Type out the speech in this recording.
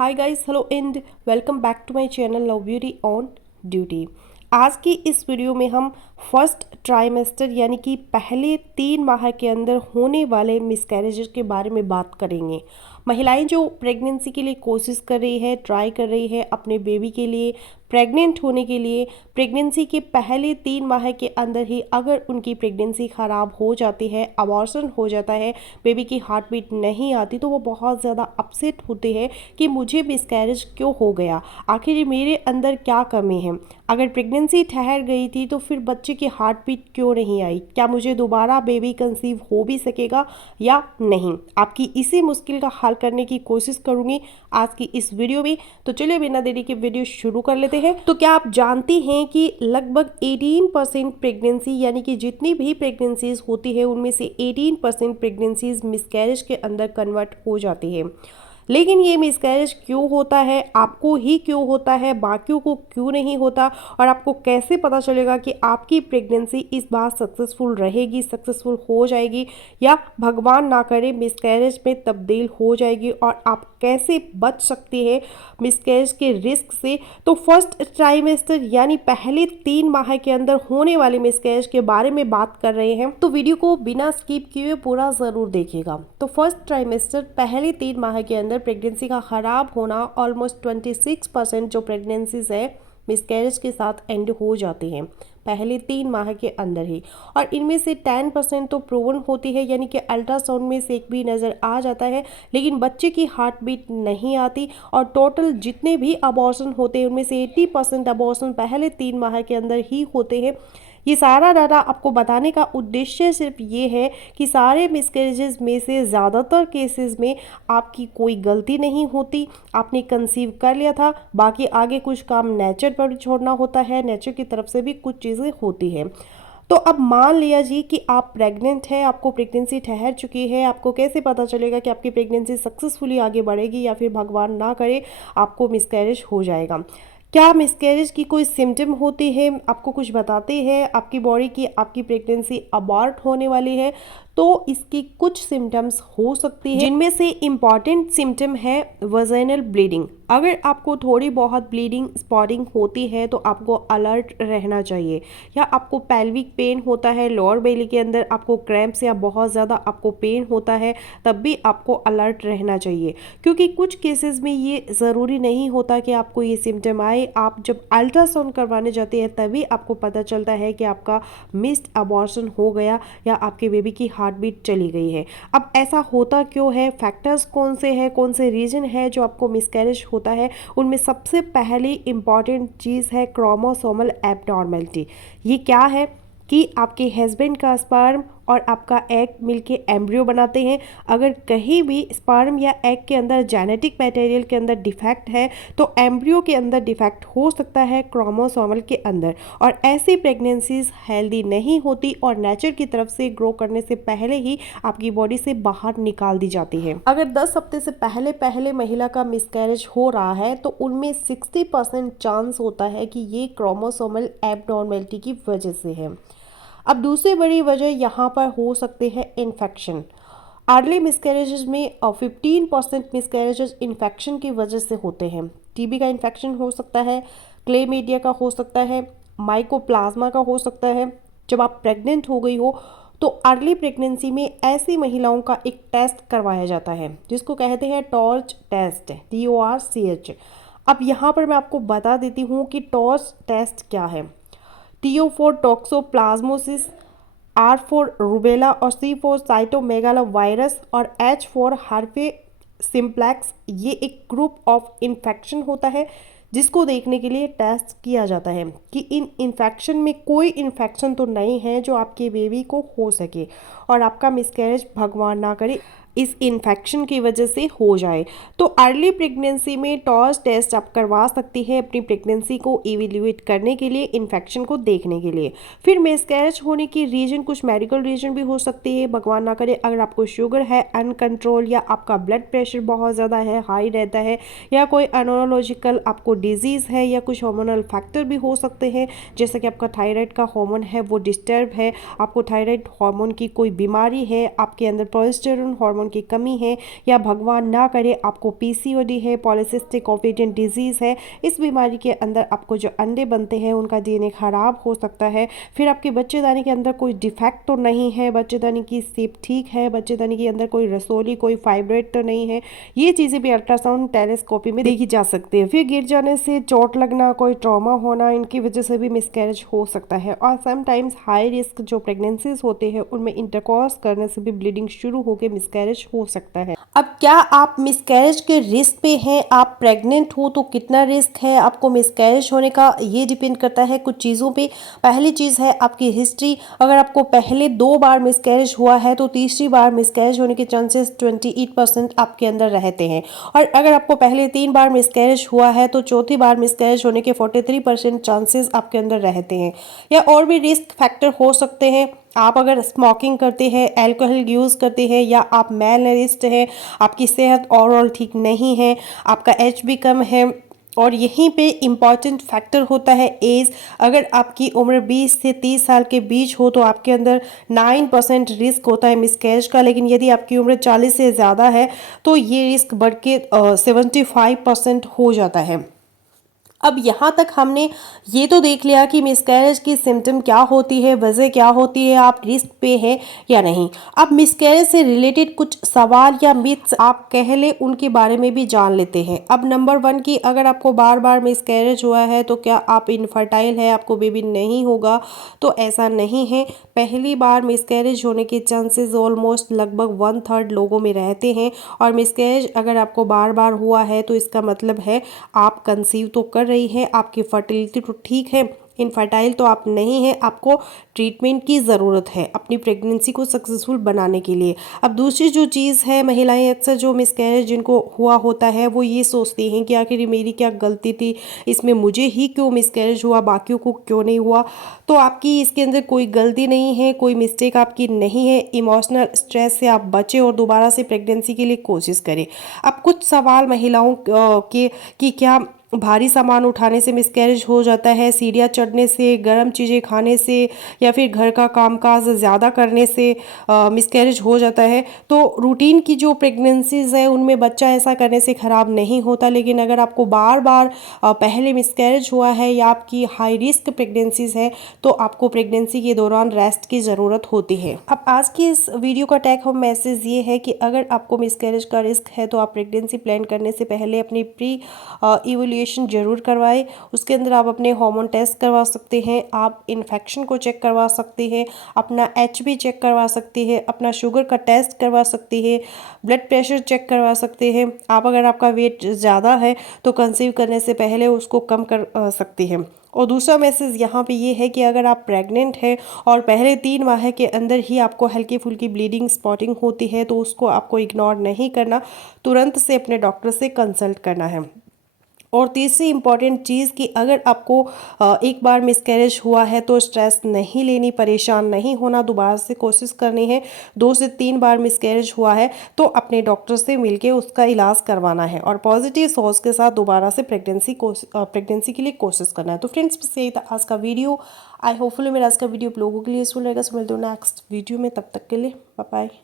Hi guys, hello and welcome back to my channel love beauty on duty. आज की इस video में हम फर्स्ट ट्राइमेस्टर यानी कि पहले 3 माह के अंदर होने वाले मिसकैरेजेस के बारे में बात करेंगे। महिलाएं जो प्रेगनेंसी के लिए कोशिश कर रही है, ट्राई कर रही है अपने बेबी के लिए, प्रेग्नेंट होने के लिए, प्रेगनेंसी के पहले 3 माह के अंदर ही अगर उनकी प्रेगनेंसी ख़राब हो जाती है, अबॉर्शन हो जाता है, बेबी की हार्ट बीट नहीं आती, तो वो बहुत ज़्यादा अपसेट होते हैं कि मुझे मिसकैरेज क्यों हो गया, आखिर मेरे अंदर क्या कमी है। अगर प्रेगनेंसी ठहर गई थी तो फिर बच्चे की हार्ट बीट क्यों नहीं आई, क्या मुझे दोबारा बेबी कंसीव हो भी सकेगा या नहीं। आपकी इसी मुश्किल का हल करने की कोशिश करूंगी आज की इस वीडियो में। तो चलिए बिना देरी के वीडियो शुरू कर लेते हैं। तो क्या आप जानती हैं कि लगभग 18% प्रेगनेंसी यानी कि जितनी भी प्रेगनेंसीज होती है उनमें से 18% प्रेगनेंसीज मिसकैरेज के अंदर कन्वर्ट हो जाती है। लेकिन ये मिसकैरेज क्यों होता है, आपको ही क्यों होता है, बाकियों को क्यों नहीं होता, और आपको कैसे पता चलेगा कि आपकी प्रेगनेंसी इस बार सक्सेसफुल रहेगी, सक्सेसफुल हो जाएगी या भगवान ना करे मिसकैरेज में तब्दील हो जाएगी, और आप कैसे बच सकती है मिसकैरेज के रिस्क से। तो फर्स्ट ट्राइमेस्टर यानी पहले 3 माह के अंदर होने वाले मिसकैरेज के बारे में बात कर रहे हैं, तो वीडियो को बिना स्किप किए पूरा ज़रूर देखिएगा। तो फर्स्ट ट्राइमेस्टर पहले 3 माह के अंदर प्रेगनेंसी का ख़राब होना, ऑलमोस्ट 26% जो प्रेगनेंसीज है मिसकैरेज के साथ एंड हो जाती हैं पहले 3 माह के अंदर ही, और इनमें से 10% तो प्रूवन होती है यानी कि अल्ट्रासाउंड में सेक भी नज़र आ जाता है, लेकिन बच्चे की हार्ट बीट नहीं आती। और टोटल जितने भी अबॉर्शन होते हैं उनमें से 80% अबॉर्शन पहले 3 माह के अंदर ही होते हैं। ये सारा डाटा आपको बताने का उद्देश्य सिर्फ ये है कि सारे मिसकैरेजेस में से ज़्यादातर केसेस में आपकी कोई गलती नहीं होती, आपने कंसीव कर लिया था, बाकी आगे कुछ काम नेचर पर छोड़ना होता है, नेचर की तरफ से भी कुछ चीज़ें होती हैं। तो अब मान लिया जी कि आप प्रेग्नेंट हैं, आपको प्रेगनेंसी ठहर चुकी है, आपको कैसे पता चलेगा कि आपकी प्रेगनेंसी सक्सेसफुली आगे बढ़ेगी या फिर भगवान ना करे आपको मिसकैरेज हो जाएगा। क्या मिसकैरेज की कोई सिम्टम होती है, आपको कुछ बताते हैं आपकी बॉडी की आपकी प्रेगनेंसी अबॉर्ट होने वाली है, तो इसकी कुछ सिम्टम्स हो सकती है, जिनमें से इम्पॉर्टेंट सिम्टम है वजाइनल ब्लीडिंग। अगर आपको थोड़ी बहुत ब्लीडिंग स्पॉटिंग होती है तो आपको अलर्ट रहना चाहिए, या आपको पेल्विक पेन होता है लोअर बेली के अंदर, आपको क्रैम्प्स या बहुत ज़्यादा आपको पेन होता है, तब भी आपको अलर्ट रहना चाहिए, क्योंकि कुछ केसेस में ये ज़रूरी नहीं होता कि आपको ये सिम्टम आए। आप जब अल्ट्रासाउंड करवाने जाते हैं तभी आपको पता चलता है कि आपका मिस्ड अबॉर्शन हो गया या आपके बेबी की हार्ट बीट चली गई है। अब ऐसा होता क्यों है, फैक्टर्स कौन से हैं, कौन से रीजन है जो आपको मिसकैरेज होता है। उनमें सबसे पहली इंपॉर्टेंट चीज़ है क्रोमोसोमल एब्नॉर्मेलिटी। ये क्या है कि आपके हस्बैंड का स्पर्म और आपका एग मिलके एम्ब्रियो बनाते हैं। अगर कहीं भी स्पर्म या एग के अंदर जेनेटिक मटेरियल के अंदर डिफेक्ट है तो एम्ब्रियो के अंदर डिफेक्ट हो सकता है क्रोमोसोमल के अंदर, और ऐसी प्रेगनेंसीज हेल्दी नहीं होती और नेचर की तरफ से ग्रो करने से पहले ही आपकी बॉडी से बाहर निकाल दी जाती है। अगर 10 हफ्ते से पहले पहले महिला का मिसकैरेज हो रहा है तो उनमें 60% चांस होता है कि ये क्रोमोसोमल एब्नॉर्मेलिटी की वजह से है। अब दूसरी बड़ी वजह यहाँ पर हो सकते हैं इन्फेक्शन। अर्ली मिसकैरेजेस में 15% मिसकैरेजेस इन्फेक्शन की वजह से होते हैं। टीबी का इन्फेक्शन हो सकता है, क्लेमीडिया का हो सकता है, माइकोप्लाज्मा का हो सकता है। जब आप प्रेग्नेंट हो गई हो तो अर्ली प्रेगनेंसी में ऐसी महिलाओं का एक टेस्ट करवाया जाता है जिसको कहते हैं टॉर्च टेस्ट, TORCH। अब यहाँ पर मैं आपको बता देती हूँ कि टॉर्च टेस्ट क्या है। TO for toxoplasmosis, R for rubella और C फॉर साइटोमेगालोवायरस और H फॉर हर्पे सिम्प्लेक्स। ये एक ग्रुप ऑफ इन्फेक्शन होता है जिसको देखने के लिए टेस्ट किया जाता है कि इन इन्फेक्शन में कोई इन्फेक्शन तो नहीं है जो आपके बेबी को हो सके और आपका मिसकैरेज भगवान ना करे इस इन्फेक्शन की वजह से हो जाए। तो अर्ली प्रेगनेंसी में टॉर्च टेस्ट आप करवा सकती है अपनी प्रेगनेंसी को इवेल्युएट करने के लिए, इन्फेक्शन को देखने के लिए। फिर मिसकैरेज होने की रीजन कुछ मेडिकल रीजन भी हो सकती है, भगवान ना करे अगर आपको शुगर है अनकंट्रोल, या आपका ब्लड प्रेशर बहुत ज़्यादा है, हाई रहता है, या कोई एनोरोलॉजिकल आपको डिजीज़ है, या कुछ हार्मोनल फैक्टर भी हो सकते हैं, जैसे कि आपका थायराइड का हार्मोन है वो डिस्टर्ब है, आपको थायराइड हार्मोन की कोई बीमारी है, आपके अंदर प्रोजेस्टेरोन हार्मोन हार्मोन की कमी है, या भगवान ना करे आपको पीसीओडी है, पॉलीसिस्टिक ओवेरियन डिजीज़ है, इस बीमारी के अंदर आपको जो अंडे बनते हैं उनका डीएनए खराब हो सकता है। फिर आपके बच्चेदानी के अंदर कोई डिफेक्ट तो नहीं है, बच्चेदानी की शेप ठीक है, बच्चेदानी के अंदर कोई रसोली, कोई फाइब्रोइड तो नहीं है, ये चीज़ें भी अल्ट्रासाउंड टेलीस्कोपी में देखी जा सकती है। फिर गिर जाने से, चोट लगना, कोई ट्रॉमा होना, इनकी वजह से भी मिसकैरेज हो सकता है। और समटाइम्स हाई रिस्क जो प्रेगनेंसीज होते हैं उनमें इंटरकॉर्स करने से भी ब्लीडिंग शुरू होकर मिसकैरेज हो सकता है। अब क्या आप मिसकैरेज के रिस्क पे हैं? आप प्रेग्नेंट हो तो कितना रिस्क है आपको मिसकैरेज होने का, ये डिपेंड करता है कुछ चीज़ों पे। पहली चीज़ है आपकी हिस्ट्री। अगर आपको पहले 2 बार मिसकैरेज हुआ है तो तीसरी बार मिसकैरेज होने के चांसेस 28% आपके अंदर रहते हैं। और अगर आपको पहले 3 बार मिसकैरेज हुआ है तो चौथी बार मिसकैरेज होने के 43% चांसेस आपके अंदर रहते हैं। या और भी रिस्क फैक्टर हो सकते हैं। आप अगर स्मोकिंग करते हैं, अल्कोहल यूज़ करते हैं, या आप मेल नरिश्ड हैं, आपकी सेहत ओवरऑल ठीक नहीं है, आपका एज भी कम है। और यहीं पे इम्पॉर्टेंट फैक्टर होता है एज। अगर आपकी उम्र 20 से 30 साल के बीच हो तो आपके अंदर 9% रिस्क होता है मिसकैरेज का, लेकिन यदि आपकी उम्र 40 से ज़्यादा है तो ये रिस्क बढ़ के 75% हो जाता है। अब यहाँ तक हमने ये तो देख लिया कि मिसकैरेज की सिम्टम क्या होती है, वजह क्या होती है, आप रिस्क पे हैं या नहीं। अब मिसकैरेज से रिलेटेड कुछ सवाल या मिथ्स आप कह लें, उनके बारे में भी जान लेते हैं। अब नंबर 1 की, अगर आपको बार बार मिसकैरेज हुआ है तो क्या आप इनफर्टाइल है, आपको बेबी नहीं होगा? तो ऐसा नहीं है। पहली बार मिसकैरेज होने के चांसेस ऑलमोस्ट लगभग 1/3 लोगों में रहते हैं। और मिसकैरेज अगर आपको बार बार हुआ है तो इसका मतलब है आप कंसीव तो कर रही है, आपकी फर्टिलिटी तो ठीक है, इनफर्टाइल तो आप नहीं है, आपको ट्रीटमेंट की ज़रूरत है अपनी प्रेगनेंसी को सक्सेसफुल बनाने के लिए। अब दूसरी जो चीज़ है, महिलाएं अक्सर जो मिसकैरेज जिनको हुआ होता है वो ये सोचती हैं कि आखिर मेरी क्या गलती थी, इसमें मुझे ही क्यों मिसकैरेज हुआ, बाकियों को क्यों नहीं हुआ? तो आपकी इसके अंदर कोई गलती नहीं है, कोई मिस्टेक आपकी नहीं है। इमोशनल स्ट्रेस से आप बचें और दोबारा से प्रेगनेंसी के लिए कोशिश करें। अब कुछ सवाल महिलाओं के कि क्या भारी सामान उठाने से मिसकैरेज हो जाता है, सीढ़ियाँ चढ़ने से, गर्म चीज़ें खाने से, या फिर घर का कामकाज ज़्यादा करने से मिसकैरेज हो जाता है? तो रूटीन की जो प्रेगनेंसीज है उनमें बच्चा ऐसा करने से ख़राब नहीं होता, लेकिन अगर आपको बार बार पहले मिसकैरेज हुआ है या आपकी हाई रिस्क प्रेगनेंसीज है तो आपको प्रेगनेंसी के दौरान रेस्ट की ज़रूरत होती है। अब आज की इस वीडियो का टेक होम मैसेज ये है कि अगर आपको मिसकैरेज का रिस्क है तो आप प्रेगनेंसी प्लान करने से पहले अपनी प्री इवोल्यूशन जरूर करवाएं। उसके अंदर आप अपने हार्मोन टेस्ट करवा सकते हैं, आप इन्फेक्शन को चेक करवा सकते हैं, अपना HB चेक करवा सकते हैं, अपना शुगर का टेस्ट करवा सकते हैं, ब्लड प्रेशर चेक करवा सकते हैं। आप अगर आपका वेट ज़्यादा है तो कंसीव करने से पहले उसको कम कर सकते हैं। और दूसरा मैसेज यहाँ पे ये है कि अगर आप प्रेग्नेंट हैं और पहले 3 माह के अंदर ही आपको हल्की फुल्की ब्लीडिंग स्पॉटिंग होती है तो उसको आपको इग्नोर नहीं करना, तुरंत से अपने डॉक्टर से कंसल्ट करना है। और तीसरी इम्पॉर्टेंट चीज़ कि अगर आपको एक बार मिसकैरेज हुआ है तो स्ट्रेस नहीं लेनी, परेशान नहीं होना, दोबारा से कोशिश करनी है। 2 से 3 बार मिसकैरेज हुआ है तो अपने डॉक्टर से मिलके उसका इलाज करवाना है और पॉजिटिव सोच के साथ दोबारा से प्रेगनेंसी के लिए कोशिश करना है। तो फ्रेंड्स, बस यही था आज का वीडियो। आई होपफुली मेरा आज का वीडियो आप लोगों के लिए यूजफुल रहेगा। सो मिलते हैं नेक्स्ट वीडियो में, तब तक के लिए बाय बाय।